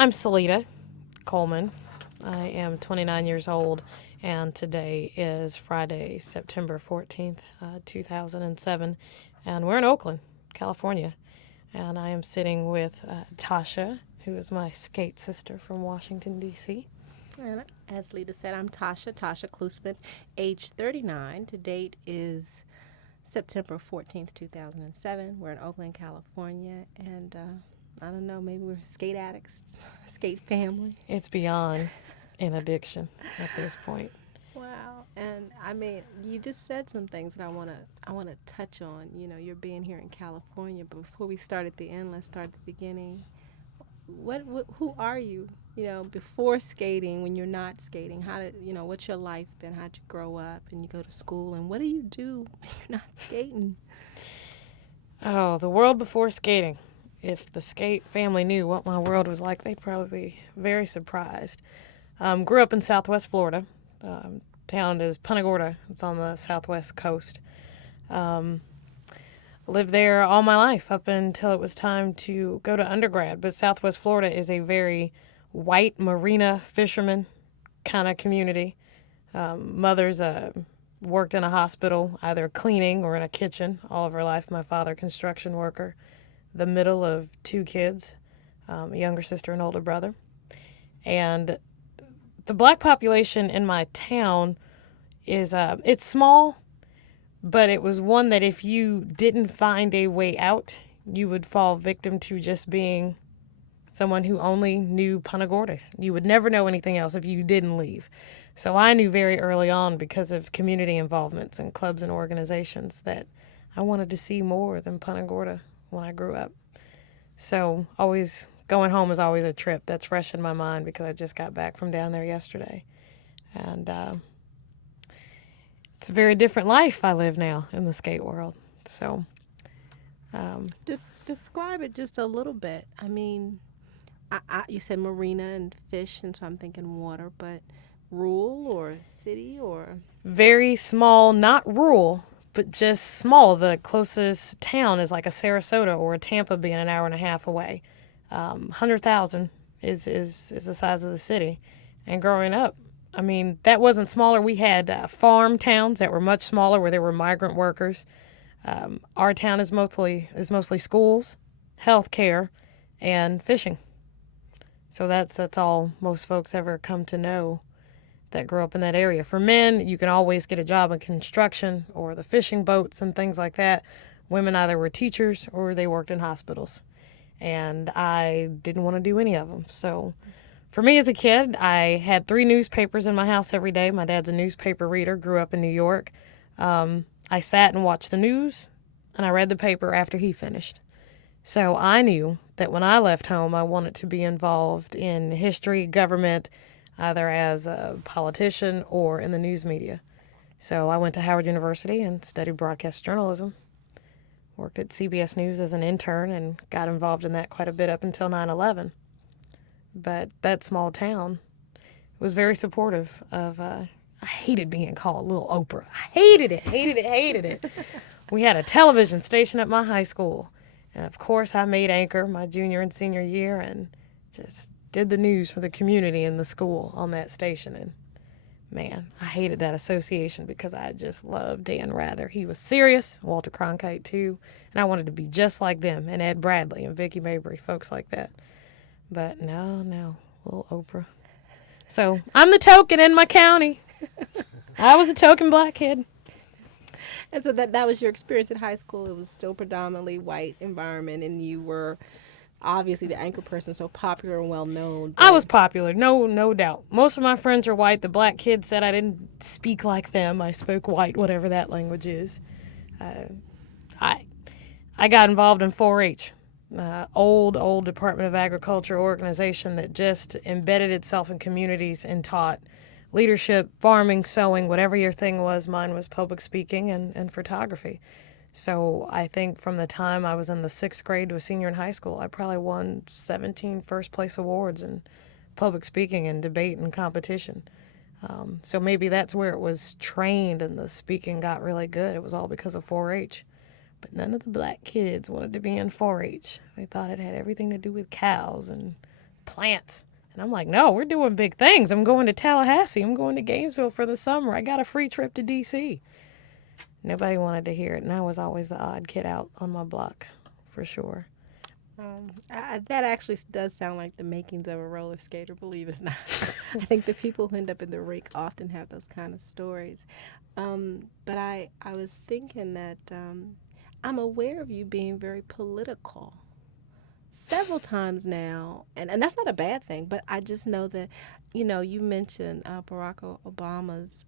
I'm Saletta Coleman. I am 29 years old, and today is Friday, September 14th, 2007, and we're in Oakland, California. And I am sitting with Tasha, who is my skate sister from Washington, D.C. And as Lita said, I'm Tasha Klusman, age 39. To date is September 14th, 2007. We're in Oakland, California, and I don't know, maybe we're skate addicts, skate family. It's beyond an addiction at this point. Wow. And I mean, you just said some things that I want to touch on. You know, you're being here in California, but before we start at the end, let's start at the beginning. What who are you? You know, before skating, when you're not skating, what's your life been? How'd you grow up and you go to school, and what do you do when you're not skating? Oh, the world before skating. If the skate family knew what my world was like, they'd probably be very surprised. Grew up in Southwest Florida. Town is Punta Gorda. It's on the southwest coast. Um, Lived there all my life up until it was time to go to undergrad. But Southwest Florida is a very white marina fisherman kind of community. Mother's worked in a hospital, either cleaning or in a kitchen all of her life. My father, construction worker. The middle of two kids, a younger sister and older brother. And the black population in my town is it's small, but it was one that if you didn't find a way out, you would fall victim to just being someone who only knew Punta Gorda. You would never know anything else if you didn't leave. So I knew very early on, because of community involvements and clubs and organizations, that I wanted to see more than Punta Gorda when I grew up. So always going home is always a trip that's fresh in my mind because I just got back from down there yesterday. And it's a very different life I live now in the skate world. So, Just describe it just a little bit. I mean, you said marina and fish, and so I'm thinking water, but rural or city or very small, not rural, but just small. The closest town is like a Sarasota or a Tampa, being an hour and a half away. 100,000 is the size of the city. And growing up, I mean, that wasn't smaller. We had farm towns that were much smaller where there were migrant workers. Our town is mostly schools, healthcare, and fishing. So that's all most folks ever come to know that grew up in that area. For men, you can always get a job in construction or the fishing boats and things like that. Women either were teachers or they worked in hospitals. And I didn't want to do any of them. So for me as a kid, I had 3 newspapers in my house every day. My dad's a newspaper reader, grew up in New York. I sat and watched the news, and I read the paper after he finished. So I knew that when I left home, I wanted to be involved in history, government, either as a politician or in the news media. So I went to Howard University and studied broadcast journalism. Worked at CBS News as an intern and got involved in that quite a bit up until 9/11. But that small town was very supportive of. I hated being called Little Oprah. I hated it. We had a television station at my high school. And of course, I made anchor my junior and senior year and just did the news for the community and the school on that station. And man, I hated that association because I just loved Dan Rather. He was serious, Walter Cronkite too, and I wanted to be just like them, and Ed Bradley and Vicki Mabry, folks like that. But no, little Oprah. So I'm the token in my county. I was a token black kid. and so that was your experience in high school. It was still predominantly white environment, and you were obviously the anchor person, so popular and well known. I was popular, no doubt. Most of my friends are white. The black kids said I didn't speak like them. I spoke white, whatever that language is. I I got involved in 4-H, old Department of Agriculture organization that just embedded itself in communities and taught leadership, farming, sewing, whatever your thing was. Mine was public speaking and photography. So I think from the time I was in the 6th grade to a senior in high school, I probably won 17 first place awards in public speaking and debate and competition. So maybe that's where it was trained and the speaking got really good. It was all because of 4-H. But none of the black kids wanted to be in 4-H. They thought it had everything to do with cows and plants. And I'm like, no, we're doing big things. I'm going to Tallahassee. I'm going to Gainesville for the summer. I got a free trip to D.C. Nobody wanted to hear it, and I was always the odd kid out on my block, for sure. That actually does sound like the makings of a roller skater, believe it or not. I think the people who end up in the rink often have those kind of stories. But I was thinking that I'm aware of you being very political several times now, and that's not a bad thing, but I just know that, you mentioned Barack Obama's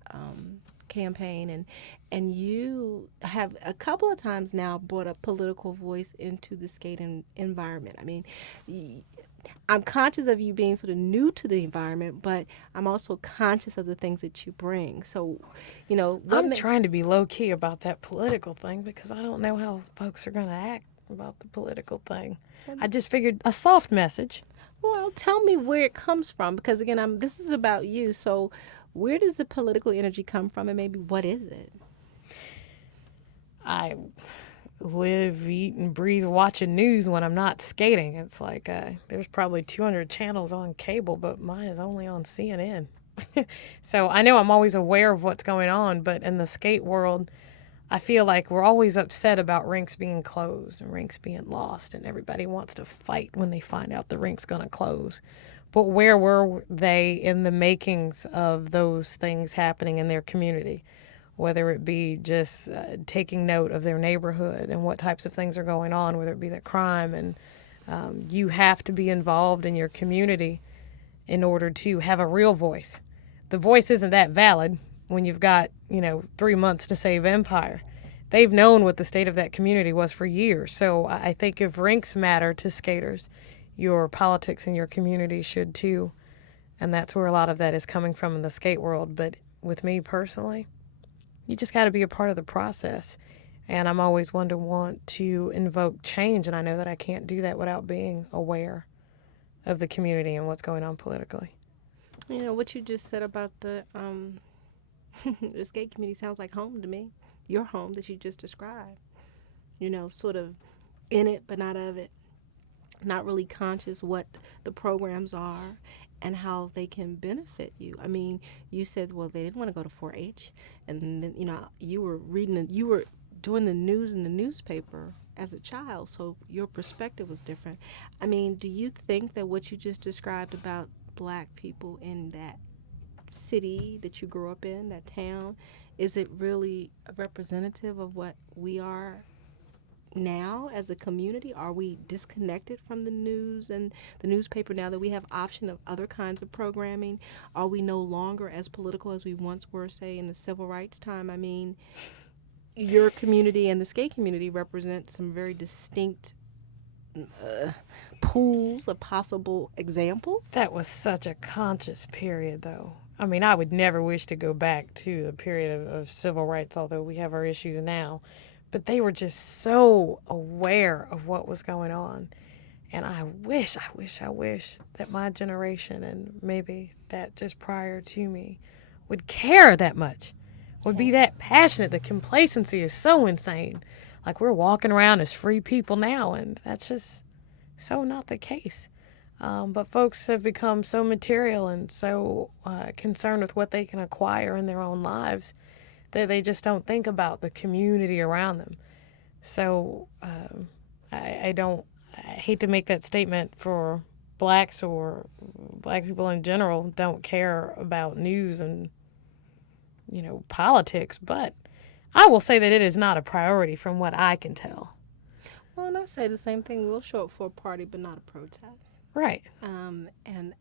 campaign, and you have a couple of times now brought a political voice into the skating environment. I mean, I'm conscious of you being sort of new to the environment, but I'm also conscious of the things that you bring. So, I'm trying to be low key about that political thing because I don't know how folks are going to act about the political thing. I just figured a soft message. Well, tell me where it comes from, because again, this is about you. So, where does the political energy come from, and maybe what is it? I live, eat, and breathe watching news when I'm not skating. It's like there's probably 200 channels on cable, but mine is only on CNN. So I know I'm always aware of what's going on, but in the skate world, I feel like we're always upset about rinks being closed and rinks being lost, and everybody wants to fight when they find out the rink's going to close. But where were they in the makings of those things happening in their community? Whether it be just taking note of their neighborhood and what types of things are going on, whether it be the crime. And you have to be involved in your community in order to have a real voice. The voice isn't that valid when you've got, 3 months to save Empire. They've known what the state of that community was for years. So I think if rinks matter to skaters, your politics in your community should too. And that's where a lot of that is coming from in the skate world. But with me personally, you just got to be a part of the process. And I'm always one to want to invoke change. And I know that I can't do that without being aware of the community and what's going on politically. What you just said about the the skate community sounds like home to me. Your home that you just described. Sort of in it, but not of it. Not really conscious what the programs are and how they can benefit you. I mean, you said, well, they didn't want to go to 4-H, and then you were you were doing the news in the newspaper as a child, so your perspective was different. I mean, do you think that what you just described about Black people in that city that you grew up in, that town, is it really a representative of what we are now as a community? Are we disconnected from the news and the newspaper now that we have option of other kinds of programming? Are we no longer as political as we once were, say, in the civil rights time? I mean, your community and the skate community represent some very distinct pools of possible examples. That was such a conscious period, though. I mean, I would never wish to go back to the period of civil rights, although we have our issues now. But they were just so aware of what was going on. And I wish that my generation and maybe that just prior to me would care that much, would be that passionate. The complacency is so insane. Like we're walking around as free people now, and that's just so not the case. But folks have become so material and so concerned with what they can acquire in their own lives that they just don't think about the community around them. So I hate to make that statement for Blacks or Black people in general don't care about news and, politics, but I will say that it is not a priority from what I can tell. Well, and I say the same thing. We'll show up for a party, but not a protest. Right. And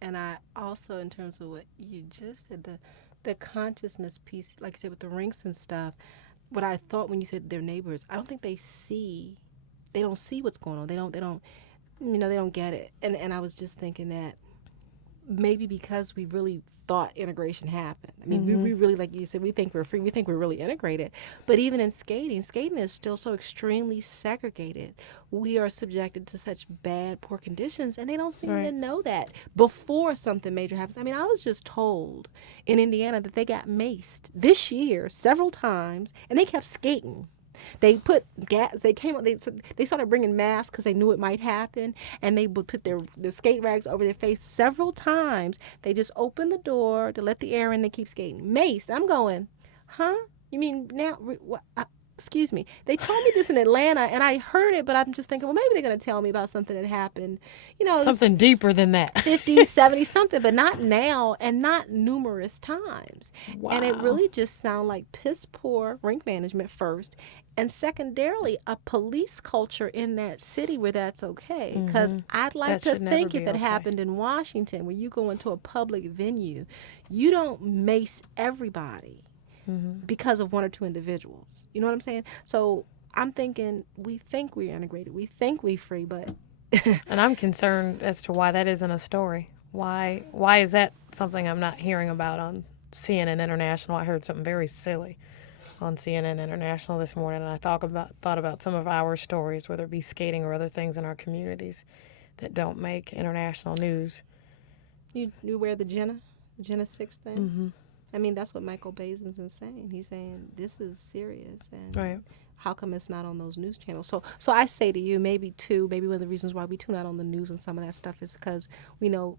I also, in terms of what you just said, the consciousness piece, like you said, with the rinks and stuff, what I thought when you said their neighbors, I don't think they don't see what's going on. They don't get it. And I was just thinking that maybe because we really thought integration happened. I mean, we really, like you said, we think we're free. We think we're really integrated. But even in skating is still so extremely segregated. We are subjected to such bad, poor conditions, and they don't seem to know that before something major happens. I mean, I was just told in Indiana that they got maced this year several times, and they kept skating. They put gas. They came up. They started bringing masks because they knew it might happen, and they would put their skate rags over their face several times. They just opened the door to let the air in. They keep skating. Mace. I'm going, huh? You mean now? What? Excuse me. They told me this in Atlanta, and I heard it, but I'm just thinking, well, maybe they're going to tell me about something that happened, Something deeper than that. 50s, 70s, something, but not now and not numerous times. Wow. And it really just sounds like piss poor rink management first, and secondarily, a police culture in that city where that's okay. Because I'd like to think if it happened in Washington, where you go into a public venue, you don't mace everybody because of one or two individuals. You know what I'm saying? So I'm thinking, we think we're integrated, we think we're free, but and I'm concerned as to why that isn't a story. Why is that something I'm not hearing about on CNN International? I heard something very silly on CNN International this morning, and I thought about some of our stories, whether it be skating or other things in our communities that don't make international news. You wear the Jenna 6 thing? I mean, that's what Michael Basin's is saying. He's saying this is serious, and Right. how come it's not on those news channels? So I say to you, maybe one of the reasons why we tune out on the news and some of that stuff is because we know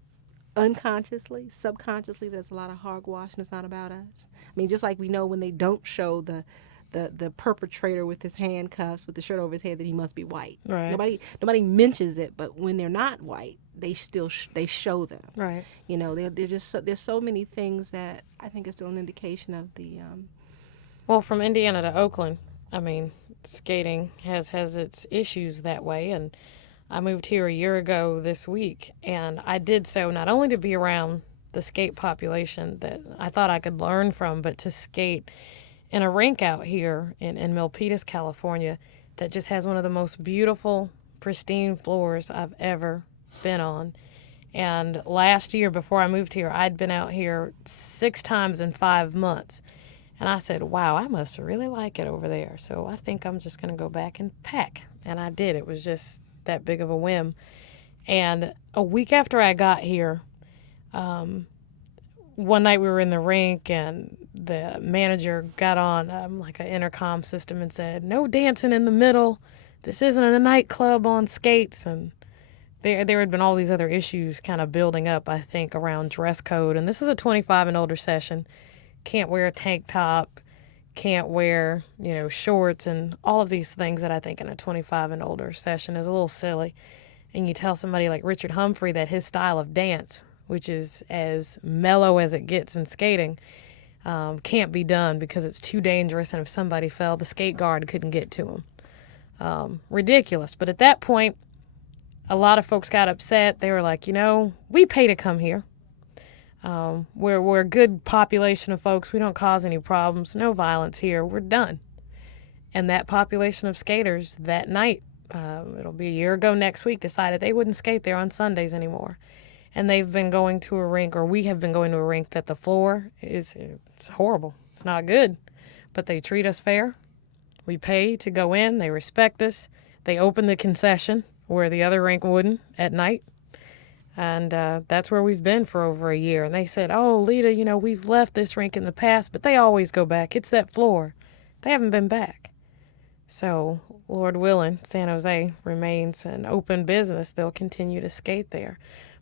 unconsciously, subconsciously, there's a lot of hogwash and it's not about us. I mean, just like we know when they don't show the perpetrator with his handcuffs, with the shirt over his head, that he must be white. Right. Nobody mentions it, but when they're not white, they still they show them. Right. They're just there's so many things that I think is still an indication of the. Well, from Indiana to Oakland, I mean, skating has its issues that way, and I moved here a year ago this week, and I did so not only to be around the skate population that I thought I could learn from, but to skate in a rink out here in Milpitas, California, that just has one of the most beautiful, pristine floors I've ever been on. And last year, before I moved here, I'd been out here 6 times in 5 months. And I said, wow, I must really like it over there. So I think I'm just going to go back and pack. And I did. It was just that big of a whim. And a week after I got here, one night we were in the rink and the manager got on like an intercom system and said, no dancing in the middle. This isn't a nightclub on skates. And there had been all these other issues kind of building up, I think, around dress code. And this is a 25 and older session. Can't wear a tank top, can't wear, shorts and all of these things that I think in a 25 and older session is a little silly. And you tell somebody like Richard Humphrey that his style of dance, which is as mellow as it gets in skating, can't be done because it's too dangerous, and if somebody fell, the skate guard couldn't get to him. Ridiculous. But at that point, a lot of folks got upset. They were like, we pay to come here. We're a good population of folks. We don't cause any problems. No violence here. We're done. And that population of skaters that night, it'll be a year ago next week, decided they wouldn't skate there on Sundays anymore. And they've been going to a rink, or we have been going to a rink that the floor it's horrible. It's not good. But they treat us fair. We pay to go in. They respect us. They open the concession where the other rink wouldn't at night. And that's where we've been for over a year. And they said, oh, Lita, we've left this rink in the past, but they always go back. It's that floor. They haven't been back. So, Lord willing, San Jose remains an open business. They'll continue to skate there.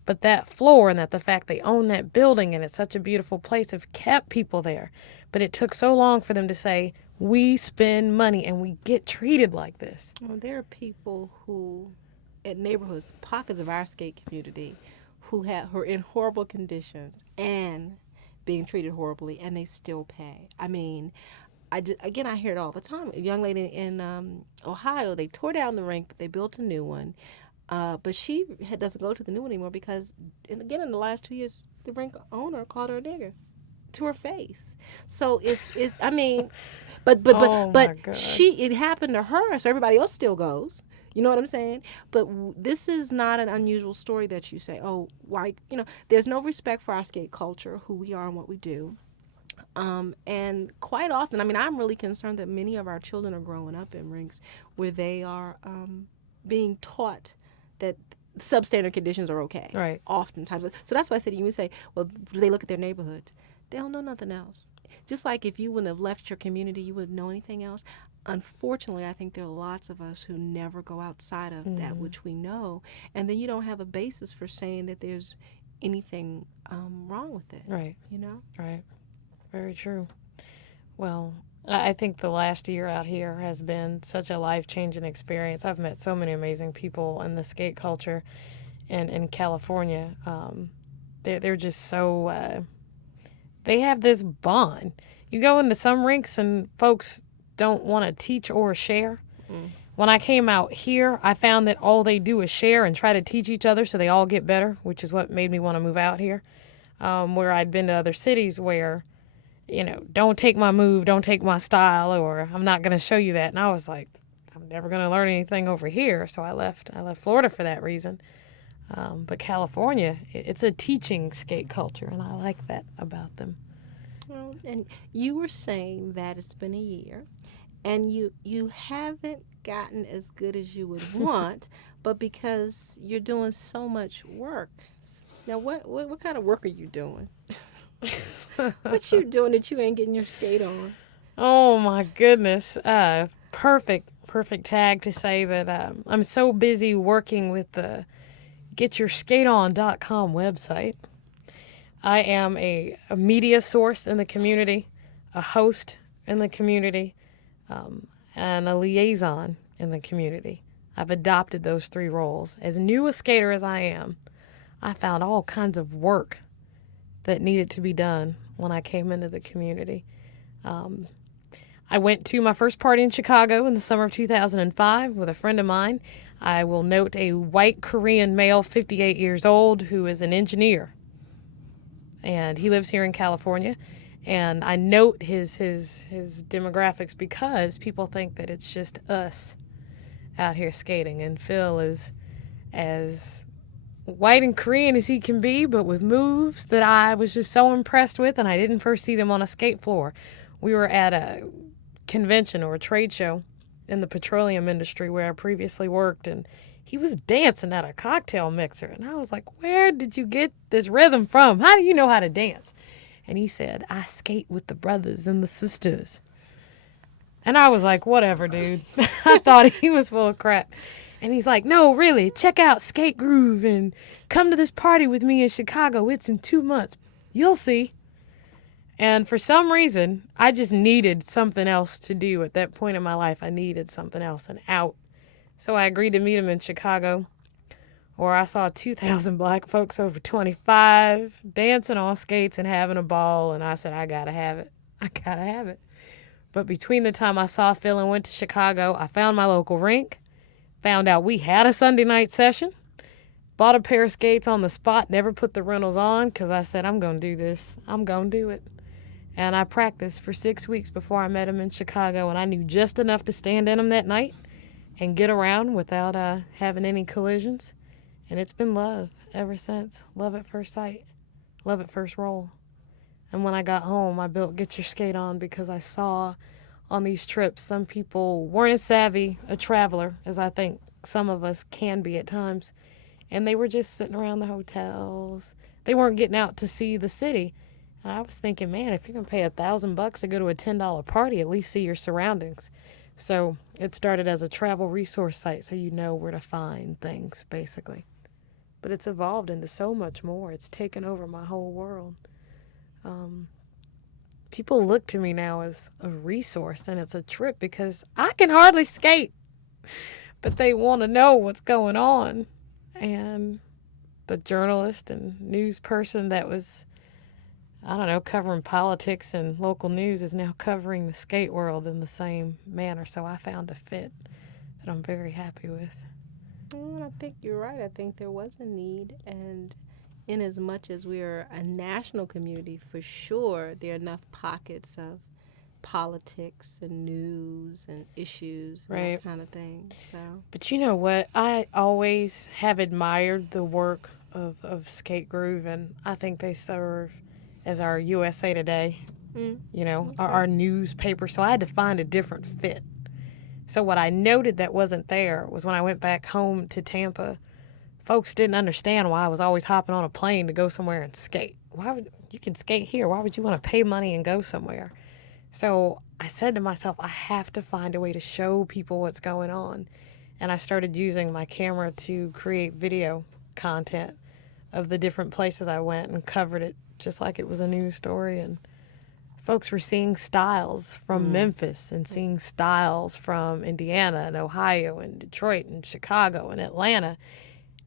But that floor and the fact they own that building and it's such a beautiful place have kept people there. But it took so long for them to say, we spend money and we get treated like this. Well, there are people who, at neighborhoods, pockets of our skate community, who are in horrible conditions and being treated horribly, and they still pay. I mean, I hear it all the time. A young lady in Ohio, they tore down the rink, but they built a new one. But she doesn't go to the new one anymore because, in the last 2 years, the rink owner called her a nigger to her face. So it's I mean, but it happened to her, so everybody else still goes. You know what I'm saying? But this is not an unusual story that you say, oh, why? There's no respect for our skate culture, who we are and what we do. And quite often, I mean, I'm really concerned that many of our children are growing up in rinks where they are being taught that substandard conditions are okay. Right. Oftentimes. So that's why I said to you, say, well, do they look at their neighborhoods? They don't know nothing else. Just like if you wouldn't have left your community, you wouldn't know anything else. unfortunately, I think there are lots of us who never go outside of that Mm-hmm. which we know, and then you don't have a basis for saying that there's anything wrong with it, Right, you know? right. Very true. Well, I think the last year out here has been such a life changing experience. I've met so many amazing people in the skate culture in California. They're just so, they have this bond. You go into some rinks and folks don't want to teach or share. Mm. When I came out here, I found that all they do is share and try to teach each other so they all get better, which is what made me want to move out here. Where I'd been to other cities where, don't take my move, don't take my style, or I'm not going to show you that. And I was like, I'm never going to learn anything over here. So I left. I left Florida for that reason. But California, it's a teaching skate culture, and I like that about them. Well, and you were saying that it's been a year, and you haven't gotten as good as you would want, but because you're doing so much work. Now, what kind of work are you doing? What you doing that you ain't getting your skate on? Oh my goodness. Perfect tag to say that I'm so busy working with the getyourskateon.com website. I am a media source in the community, a host in the community, and a liaison in the community. I've adopted those three roles. As new a skater as I am, I found all kinds of work that needed to be done when I came into the community. I went to my first party in Chicago in the summer of 2005 with a friend of mine. I will note a white Korean male, 58 years old, who is an engineer. And he lives here in California. And I note his demographics because people think that it's just us out here skating. And Phil is as white and Korean as he can be, but with moves that I was just so impressed with, and I didn't first see them on a skate floor. We were at a convention or a trade show in the petroleum industry where I previously worked, and he was dancing at a cocktail mixer. And I was like, where did you get this rhythm from? How do you know how to dance? And he said, I skate with the brothers and the sisters. And I was like, whatever, dude. I thought he was full of crap. And he's like, no, really, check out Skate Groove and come to this party with me in Chicago. It's in 2 months. You'll see. And for some reason, I just needed something else to do at that point in my life. I needed something else, an out. So I agreed to meet him in Chicago, where I saw 2,000 black folks over 25 dancing on skates and having a ball. And I said, I got to have it. I got to have it. But between the time I saw Phil and went to Chicago, I found my local rink, found out we had a Sunday night session, bought a pair of skates on the spot, never put the rentals on because I said, I'm going to do this. I'm going to do it. And I practiced for 6 weeks before I met him in Chicago, and I knew just enough to stand in him that night and get around without having any collisions. And it's been love ever since. Love at first sight. Love at first roll. And when I got home, I built Get Your Skate On because I saw on these trips some people weren't as savvy a traveler as I think some of us can be at times. And they were just sitting around the hotels. They weren't getting out to see the city. And I was thinking, man, if you're going to pay $1,000 to go to a $10 party, at least see your surroundings. So it started as a travel resource site so you know where to find things, basically. But it's evolved into so much more. It's taken over my whole world. People look to me now as a resource, and it's a trip because I can hardly skate. But they want to know what's going on. And the journalist and news person that was, I don't know, covering politics and local news is now covering the skate world in the same manner. So I found a fit that I'm very happy with. I think you're right. I think there was a need, and in as much as we're a national community, for sure, there are enough pockets of politics and news and issues and Right. that kind of thing. So, But you know what? I always have admired the work of Skate Groove, and I think they serve as our USA Today, our newspaper. So I had to find a different fit. So what I noted that wasn't there was when I went back home to Tampa, folks didn't understand why I was always hopping on a plane to go somewhere and skate. You can skate here. Why would you want to pay money and go somewhere? So I said to myself, I have to find a way to show people what's going on. And I started using my camera to create video content of the different places I went and covered it just like it was a news story. And folks were seeing styles from Memphis and seeing styles from Indiana and Ohio and Detroit and Chicago and Atlanta.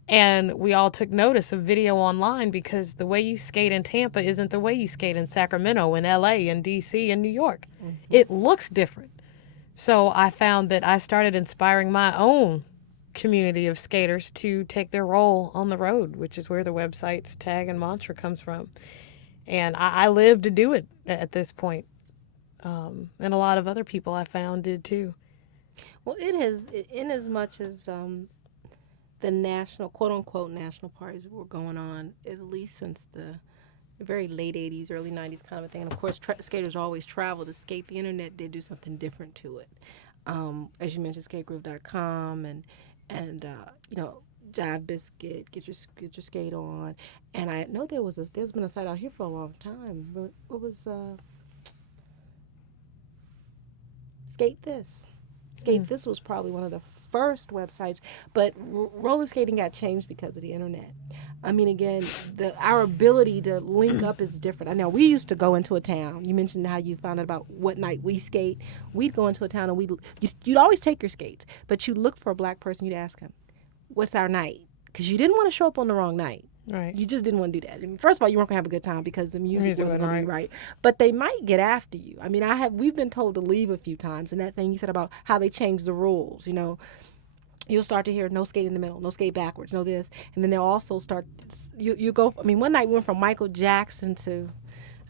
And we all took notice of video online because the way you skate in Tampa isn't the way you skate in Sacramento and LA and DC and New York. It looks different. So I found that I started inspiring my own community of skaters to take their role on the road, which is where the website's tag and mantra comes from. And I live to do it at this point. And a lot of other people I found did too. Well, it has, in as much as the national, quote unquote, national parties were going on, at least since the very late 80s, early 90s kind of a thing. And of course, skaters always travel to skate. The internet did do something different to it. As you mentioned, skategroove.com you know, Jive Biscuit, get your skate on. And I know there's been a site out here for a long time. What was Skate This? Skate This was probably one of the first websites, but roller skating got changed because of the internet. I mean, again, our ability to link up is different. I know we used to go into a town. You mentioned how you found out about what night we skate. We'd go into a town and you'd always take your skates, but you'd look for a black person. You'd ask him, "What's our night?" Because you didn't want to show up on the wrong night. Right. You just didn't want to do that. I mean, first of all, you weren't gonna have a good time because the music wasn't gonna be right. But they might get after you. I mean, we've been told to leave a few times, and that thing you said about how they changed the rules. You know, you'll start to hear no skate in the middle, no skate backwards, no this, and then they'll also start. You go. I mean, one night we went from Michael Jackson to,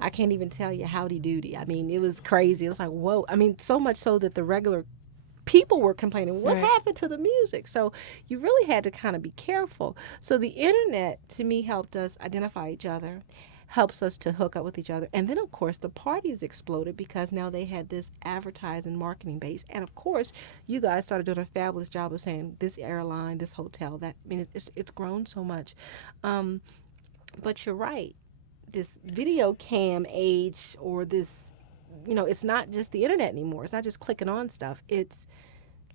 I can't even tell you, Howdy Doody. I mean, it was crazy. It was like, whoa. I mean, so much so that the regular people were complaining, what happened to the music? So you really had to kind of be careful. So the internet, to me, helped us identify each other, helps us to hook up with each other. And then, of course, the parties exploded because now they had this advertising marketing base. And, of course, you guys started doing a fabulous job of saying this airline, this hotel, that. I mean, it's grown so much. But you're right. This video cam age, or this, you know, it's not just the internet anymore. It's not just clicking on stuff. It's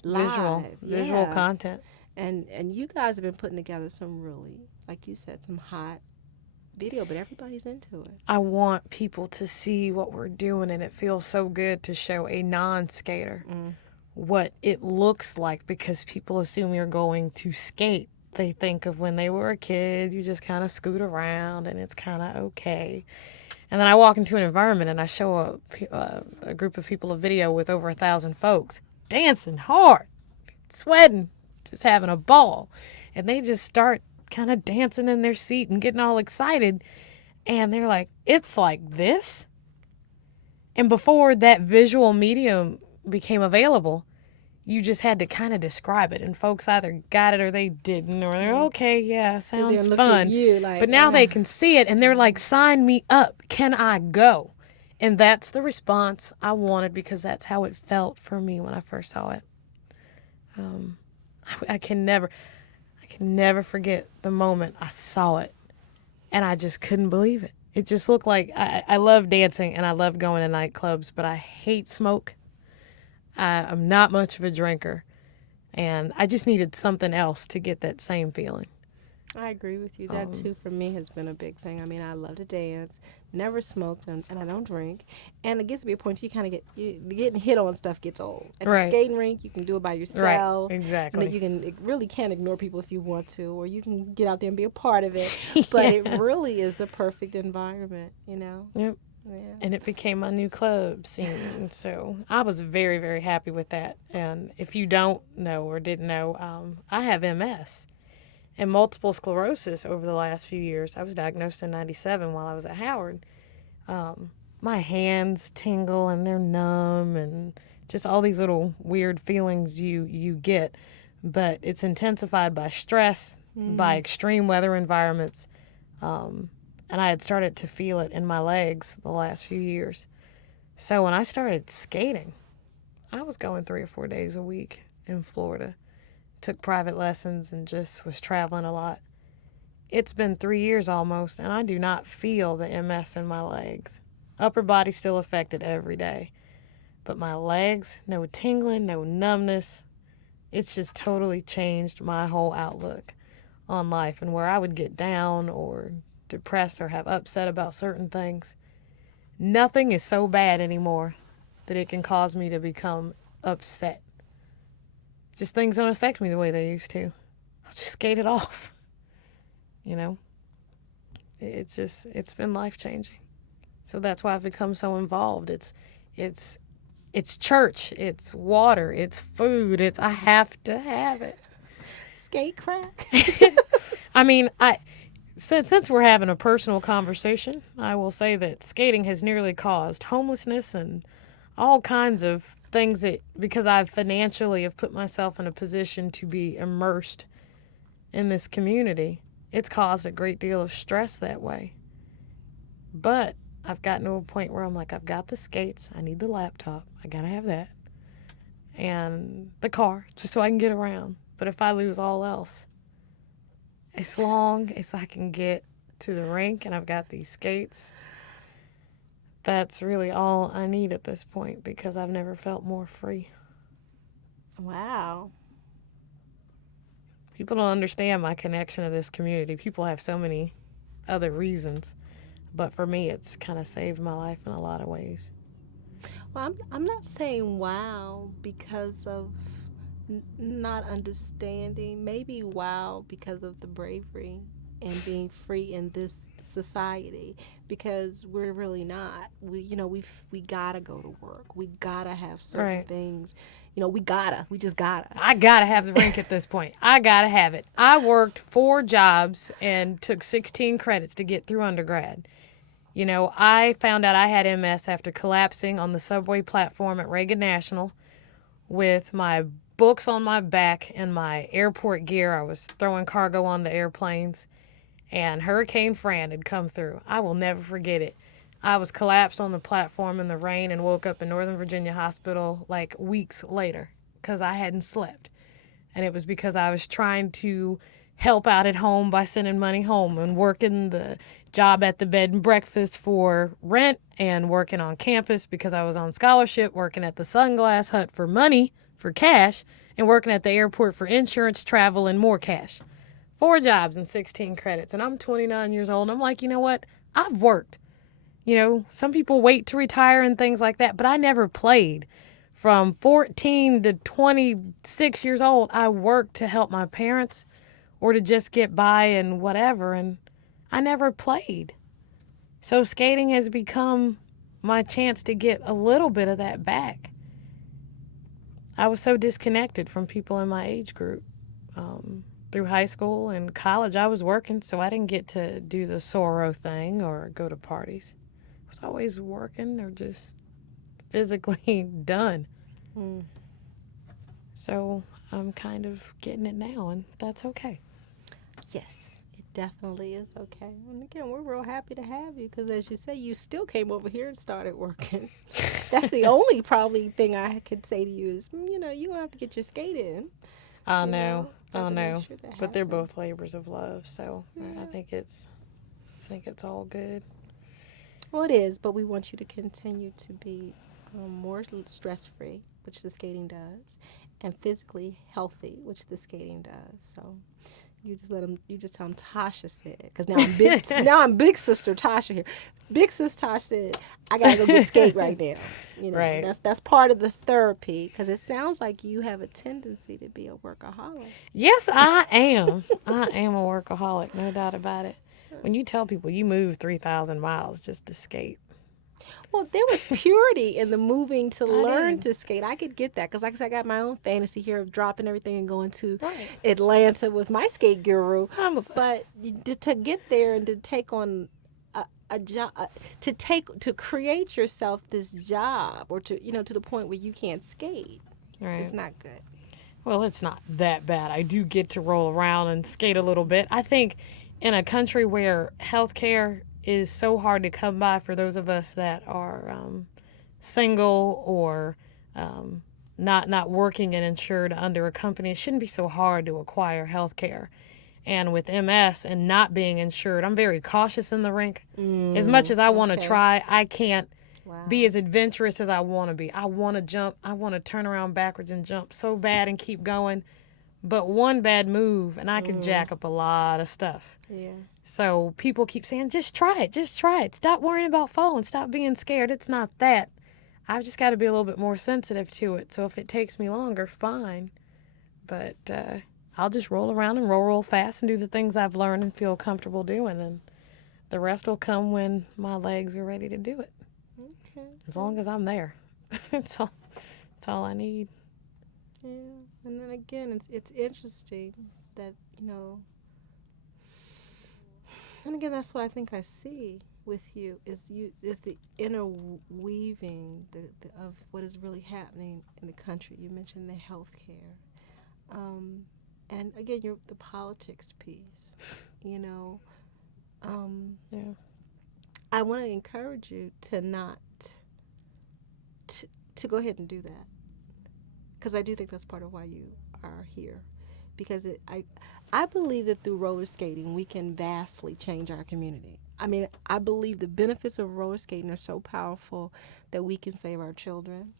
live. Visual content. And you guys have been putting together some really, like you said, some hot video, but everybody's into it. I want people to see what we're doing, and it feels so good to show a non-skater what it looks like, because people assume you're going to skate. They think of when they were a kid, you just kind of scoot around and it's kind of okay. And then I walk into an environment and I show a group of people a video with over 1,000 folks dancing hard, sweating, just having a ball. And they just start kind of dancing in their seat and getting all excited. And they're like, it's like this? And before that visual medium became available, you just had to kind of describe it. And folks either got it or they didn't. Or they're, okay, yeah, sounds fun. But now they can see it and they're like, sign me up. Can I go? And that's the response I wanted, because that's how it felt for me when I first saw it. I can never forget the moment I saw it, and I just couldn't believe it. It just looked like, I love dancing and I love going to nightclubs, but I hate smoke. I'm not much of a drinker, and I just needed something else to get that same feeling. I agree with you. That, too, for me, has been a big thing. I mean, I love to dance, never smoked, and I don't drink. And it gets to be a point you kind of getting hit on stuff gets old. At the skating rink, you can do it by yourself. Right, exactly. You really can't ignore people if you want to, or you can get out there and be a part of it. But it really is the perfect environment, you know? Yep. Yeah. And it became my new club scene. So I was very, very happy with that. And if you don't know or didn't know, I have MS and multiple sclerosis over the last few years. I was diagnosed in 97 while I was at Howard. My hands tingle and they're numb, and just all these little weird feelings you get. But it's intensified by stress, by extreme weather environments. And I had started to feel it in my legs the last few years. So when I started skating, I was going 3 or 4 days a week in Florida. Took private lessons and just was traveling a lot. It's been 3 years almost, and I do not feel the MS in my legs. Upper body still affected every day. But my legs, no tingling, no numbness. It's just totally changed my whole outlook on life, and where I would get down or depressed or have upset about certain things. Nothing is so bad anymore that it can cause me to become upset. Just things don't affect me the way they used to. I'll just skate it off. You know? It's been life changing. So that's why I've become so involved. It's church, it's water, it's food, it's I have to have it. Skate crack. I mean, since we're having a personal conversation, I will say that skating has nearly caused homelessness and all kinds of things that because I financially have put myself in a position to be immersed in this community, it's caused a great deal of stress that way. But I've gotten to a point where I'm like, I've got the skates, I need the laptop, I gotta have that, and the car, just so I can get around. But if I lose all else, as long as I can get to the rink and I've got these skates, that's really all I need at this point because I've never felt more free. Wow. People don't understand my connection to this community. People have so many other reasons. But for me, it's kind of saved my life in a lot of ways. Well, I'm not saying wow because of not understanding. Maybe wow because of the bravery and being free in this society because we're really not. We gotta go to work. We gotta have certain Right. things. We just gotta. I gotta have the rink at this point. I gotta have it. I worked 4 jobs and took 16 credits to get through undergrad. I found out I had MS after collapsing on the subway platform at Reagan National with my books on my back and my airport gear. I was throwing cargo on the airplanes, and Hurricane Fran had come through. I will never forget it. I was collapsed on the platform in the rain and woke up in Northern Virginia Hospital like weeks later because I hadn't slept. And it was because I was trying to help out at home by sending money home and working the job at the bed and breakfast for rent and working on campus because I was on scholarship, working at the Sunglass Hut for money, for cash, and working at the airport for insurance, travel, and more cash. 4 jobs and 16 credits. And I'm 29 years old. And I'm like, you know what? I've worked. Some people wait to retire and things like that, but I never played. From 14 to 26 years old, I worked to help my parents or to just get by and whatever, and I never played. So skating has become my chance to get a little bit of that back. I was so disconnected from people in my age group. Through high school and college, I was working, so I didn't get to do the soror thing or go to parties. I was always working or just physically done. Mm. So I'm kind of getting it now, and that's okay. Yes, it definitely is okay. And again, we're real happy to have you because, as you say, you still came over here and started working. That's the only probably thing I could say to you is, you don't have to get your skate in. I You know, have I to make know. sure that But they're happens. both labors of love, so Yeah. I think it's all good. Well, it is, but we want you to continue to be more stress free, which the skating does, and physically healthy, which the skating does. So you just let them. You just tell them Tasha said, because now I'm big sister Tasha here. Big sis Tasha said, I gotta go get skate right now. Right. That's part of the therapy, because it sounds like you have a tendency to be a workaholic. Yes, I am. I am a workaholic, no doubt about it. When you tell people you move 3,000 miles just to skate. Well, there was purity in the moving to learn did. to skate. I could get that because, like I said, I got my own fantasy here of dropping everything and going to Right. Atlanta with my skate guru. I'm a- But to get there and to take on a job, to create yourself this job, or to the point where you can't skate, Right. it's not good. Well, it's not that bad. I do get to roll around and skate a little bit. I think in a country where healthcare is so hard to come by for those of us that are single or not working and insured under a company, it shouldn't be so hard to acquire healthcare. And with MS and not being insured, I'm very cautious in the rink. As much as I want to okay. try, I can't be Wow. as adventurous as I want to be. I want to jump. I want to turn around backwards and jump so bad and keep going. But one bad move and I could jack up a lot of stuff. Yeah. So people keep saying, just try it. Just try it. Stop worrying about falling. Stop being scared. It's not that. I've just got to be a little bit more sensitive to it. So if it takes me longer, fine. But I'll just roll around and roll fast and do the things I've learned and feel comfortable doing. And the rest will come when my legs are ready to do it. Okay. As long as I'm there. That's all I need. Yeah. And then again, it's interesting that, and again, that's what I think I see with you is the interweaving of what is really happening in the country. You mentioned the healthcare, and again, the politics piece. You know, Yeah. I want to encourage you to not to go ahead and do that, because I do think that's part of why you are here, because I believe that through roller skating we can vastly change our community. I mean, I believe the benefits of roller skating are so powerful that we can save our children,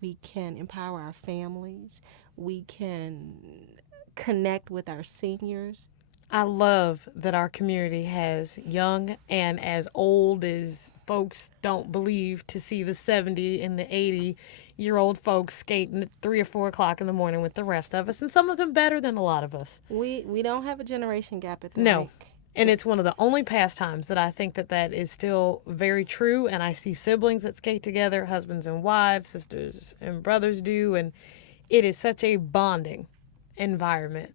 we can empower our families, we can connect with our seniors. I love that our community has young and as old as folks don't believe to see the 70 and the 80-year-old folks skating at 3 or 4 o'clock in the morning with the rest of us, and some of them better than a lot of us. We don't have a generation gap at the No. rink. And it's one of the only pastimes that I think that is still very true. And I see siblings that skate together, husbands and wives, sisters and brothers do. And it is such a bonding environment.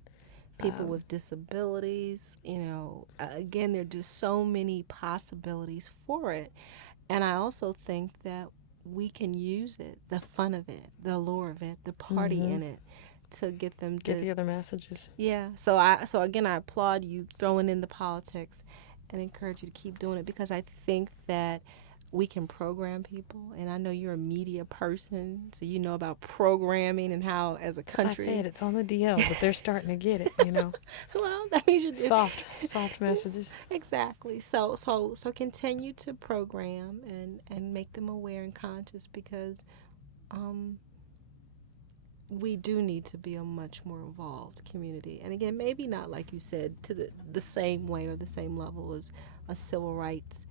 People with disabilities, again, there are just so many possibilities for it. And I also think that we can use it, the fun of it, the allure of it, the party in it, to get them to Get the other messages. Yeah. So again, I applaud you throwing in the politics and encourage you to keep doing it, because I think that we can program people, and I know you're a media person, so you know about programming and how, as a country, I said it's on the DL, but they're starting to get it, well, that means you're soft messages. Exactly. So continue to program and make them aware and conscious, because we do need to be a much more involved community. And again, maybe not, like you said, to the same way or the same level as a civil rights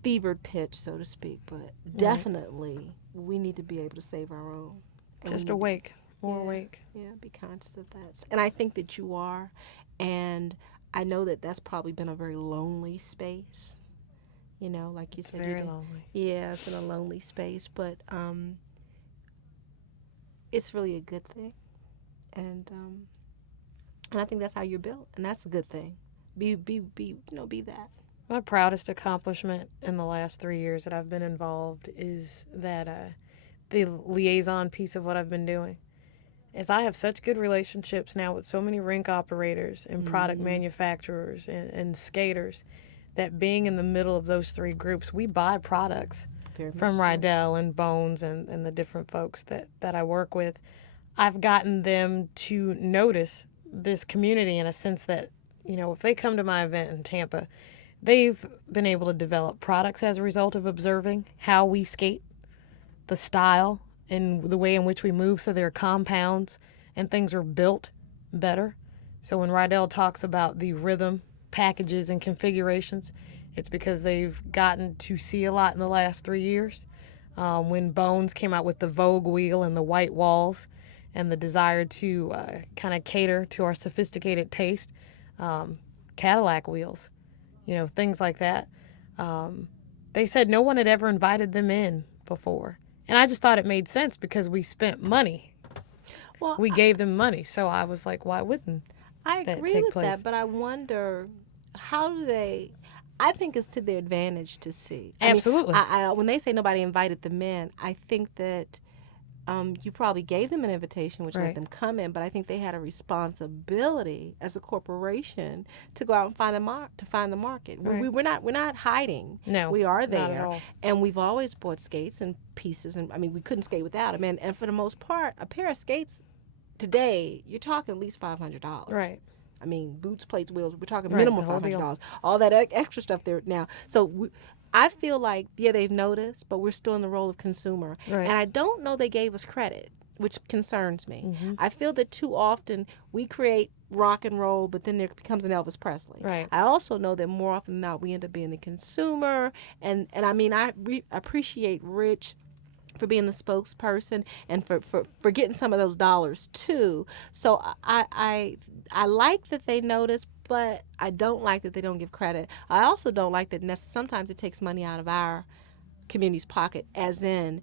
fevered pitch, so to speak, but definitely we need to be able to save our own. And Just we need awake, more awake. Yeah, be conscious of that. And I think that you are, and I know that that's probably been a very lonely space. Like you said, Very lonely. Yeah, it's been a lonely space, but it's really a good thing, and I think that's how you're built, and that's a good thing. Be that. My proudest accomplishment in the last 3 years that I've been involved is that the liaison piece of what I've been doing. Is I have such good relationships now with so many rink operators and product manufacturers and skaters, that being in the middle of those 3 groups, we buy products from Rydell and Bones and the different folks that I work with. I've gotten them to notice this community in a sense that, if they come to my event in Tampa, they've been able to develop products as a result of observing how we skate, the style, and the way in which we move, so their compounds and things are built better. So when Rydell talks about the rhythm, packages, and configurations, it's because they've gotten to see a lot in the last 3 years. When Bones came out with the Vogue wheel and the white walls and the desire to kind of cater to our sophisticated taste, Cadillac wheels, things like that. They said no one had ever invited them in before. And I just thought it made sense because we spent money. Well, we gave them money. So I was like, why wouldn't I that agree take with place? that, but I wonder, how do they... I think it's to their advantage to see. Absolutely. I when they say nobody invited them in, I think that you probably gave them an invitation, which let them come in, but I think they had a responsibility as a corporation to go out and find the market. Right. We're not hiding. No, we are not there, at all. and we've always bought skates and pieces, and we couldn't skate without them. And for the most part, a pair of skates today, you're talking at least $500. Right. I mean, boots, plates, wheels. We're talking Right, minimum the whole deal. $500. All that extra stuff there now. So I feel like, yeah, they've noticed, but we're still in the role of consumer. Right. And I don't know they gave us credit, which concerns me. Mm-hmm. I feel that too often we create rock and roll, but then there becomes an Elvis Presley. Right. I also know that more often than not we end up being the consumer. And I mean, I appreciate Rich for being the spokesperson and for getting some of those dollars too. So I like that they notice, but I don't like that they don't give credit. I also don't like that sometimes it takes money out of our community's pocket, as in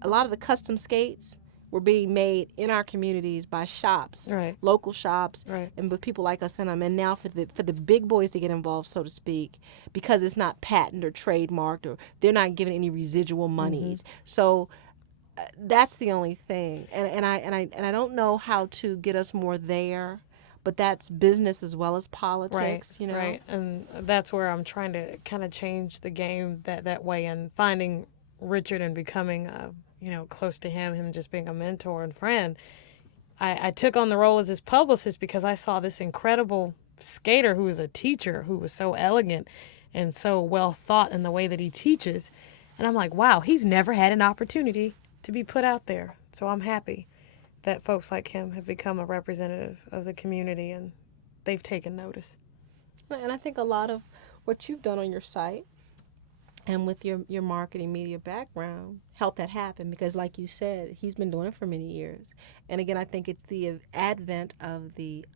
a lot of the custom skates were being made in our communities by shops, Right. local shops, Right. and with people like us in them. And now for the big boys to get involved, so to speak, because it's not patent or trademarked, or they're not giving any residual monies. So that's the only thing. And I don't know how to get us more there. But that's business as well as politics, Right, right. And that's where I'm trying to kind of change the game that way, and finding Richard and becoming, close to him just being a mentor and friend. I took on the role as his publicist because I saw this incredible skater who was a teacher, who was so elegant and so well thought in the way that he teaches. And I'm like, wow, he's never had an opportunity to be put out there. So I'm happy that folks like him have become a representative of the community, and they've taken notice. And I think a lot of what you've done on your site and with your marketing media background helped that happen, because like you said, he's been doing it for many years. And again, I think it's the advent of the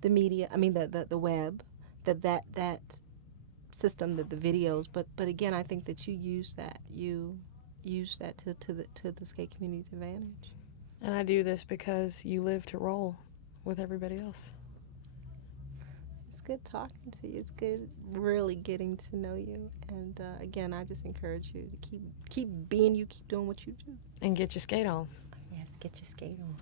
the media, I mean the web, that system, the videos, but again, I think that you use that to the skate community's advantage. And I do this because you live to roll with everybody else. It's good talking to you. It's good really getting to know you. And again, I just encourage you to keep being you, keep doing what you do. And get your skate on. Yes, get your skate on.